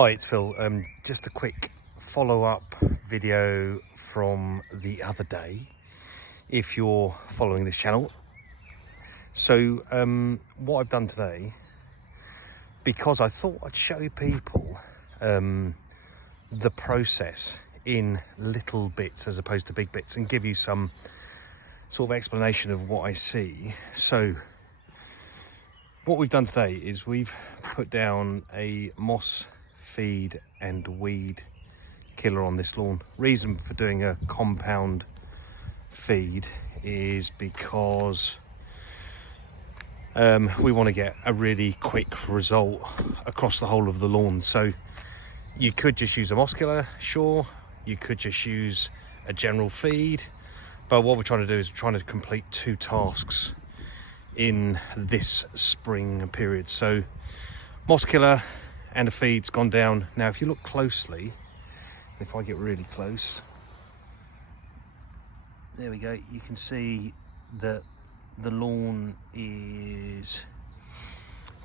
Hi, it's Phil. Just a quick follow-up video from the other day, if you're following this channel. So what I've done today, because I thought I'd show people the process in little bits as opposed to big bits, and give you some sort of explanation of what I see. So what we've done today is we've put down a moss feed and weed killer on this lawn. Reason for doing a compound feed is because we want to get a really quick result across the whole of the lawn. So you could just use a moss killer, sure, you could just use a general feed, but what we're trying to do is we're trying to complete two tasks in this spring period. So moss killer and a feed's gone down. Now if you look closely, if I get really close, there we go, you can see that the lawn is,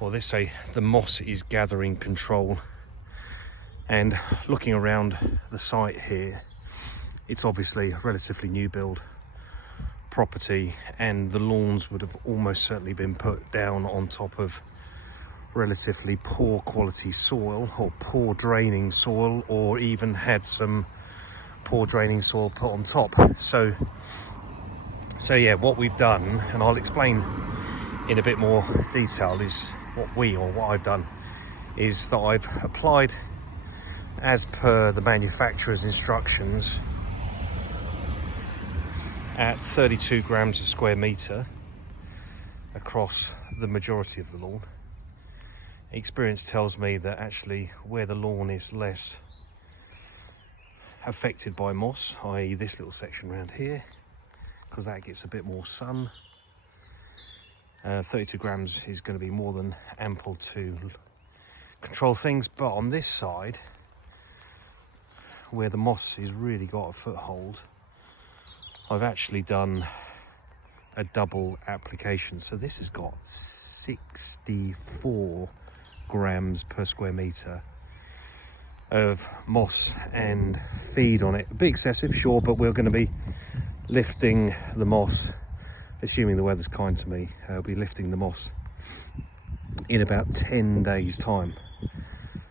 well, let's say the moss is gathering control. And looking around the site here, it's obviously a relatively new build property, and the lawns would have almost certainly been put down on top of relatively poor quality soil, or poor draining soil, or even had some poor draining soil put on top. So yeah, what we've done, and I'll explain in a bit more detail, is what I've done is that I've applied, as per the manufacturer's instructions, at 32 grams a square metre across the majority of the lawn. Experience tells me that actually where the lawn is less affected by moss, i.e. this little section around here, because that gets a bit more sun, 32 grams is going to be more than ample to control things. But on this side, where the moss has really got a foothold, I've actually done a double application. So this has got 64 grams per square metre of moss and feed on it. A bit excessive, sure, but we're going to be lifting the moss, assuming the weather's kind to me. I'll be lifting the moss in about 10 days time.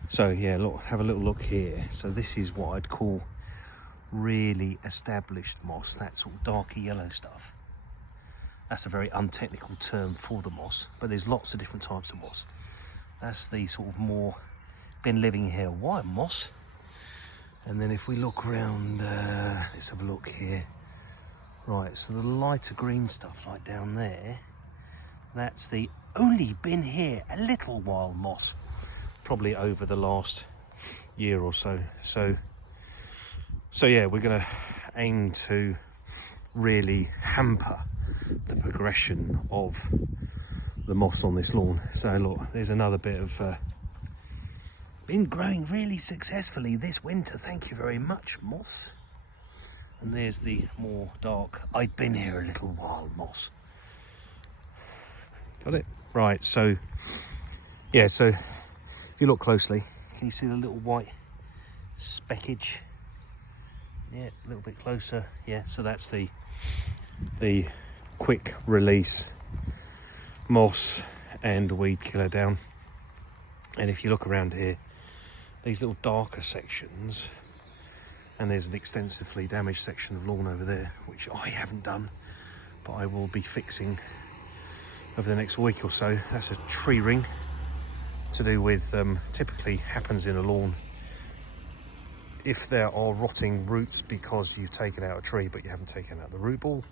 So yeah, look, have a little look here. So this is what I'd call really established moss, that sort of darker yellow stuff. That's a very untechnical term for the moss, but there's lots of different types of moss. That's the sort of more been living here white moss. And then if we look around, let's have a look here. Right, so the lighter green stuff like down there, that's the only been here a little while moss, probably over the last year or so. So yeah, we're going to aim to really hamper the progression of the moss on this lawn. So look, there's another bit of been growing really successfully this winter, thank you very much, moss. And there's the more dark, I'd been here a little while moss. Got it? Right, so yeah, so if you look closely, can you see the little white speckage? Yeah, a little bit closer. Yeah, so that's the quick release moss and weed killer down. And if you look around here, these little darker sections, and there's an extensively damaged section of lawn over there, which I haven't done, but I will be fixing over the next week or so. That's a tree ring to do with, typically happens in a lawn if there are rotting roots because you've taken out a tree but you haven't taken out the root ball.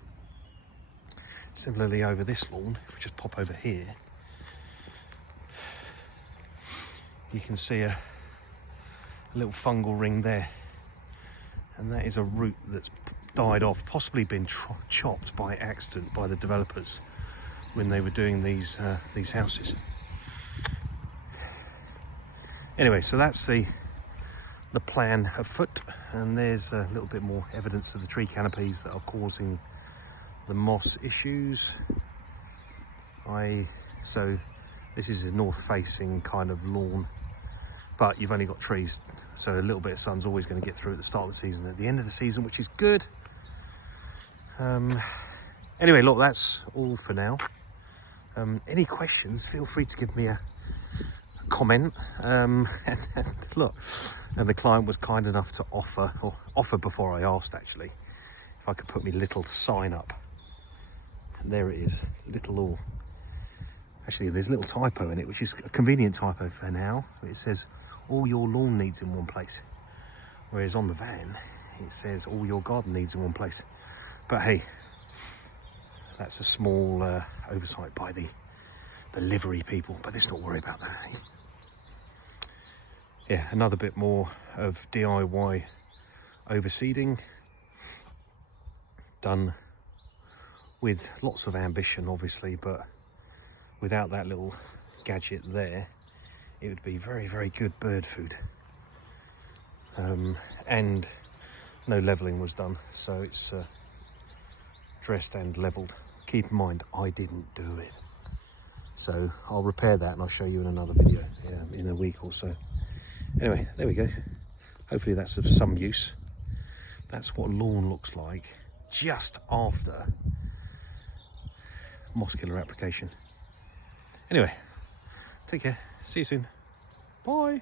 Similarly over this lawn, if we just pop over here, you can see a little fungal ring there, and that is a root that's died off, possibly been chopped by accident by the developers when they were doing these houses. Anyway, so that's the plan afoot, and there's a little bit more evidence of the tree canopies that are causing the moss issues. So this is a north facing kind of lawn, but you've only got trees, so a little bit of sun's always going to get through at the start of the season, at the end of the season, which is good. Anyway, look, that's all for now. Any questions, feel free to give me a comment. And look, and the client was kind enough to offer before I asked, actually, if I could put me little sign up. And there it is, little all. Actually, there's a little typo in it, which is a convenient typo for now. It says all your lawn needs in one place, whereas on the van it says all your garden needs in one place. But hey, that's a small oversight by the livery people, but let's not worry about that. Yeah, another bit more of DIY overseeding, done with lots of ambition, obviously, but without that little gadget there, it would be very, very good bird food. And no levelling was done, so it's dressed and levelled. Keep in mind, I didn't do it. So I'll repair that and I'll show you in another video in a week or so. Anyway, there we go. Hopefully that's of some use. That's what lawn looks like just after moss killer application. Anyway, take care. See you soon. Bye.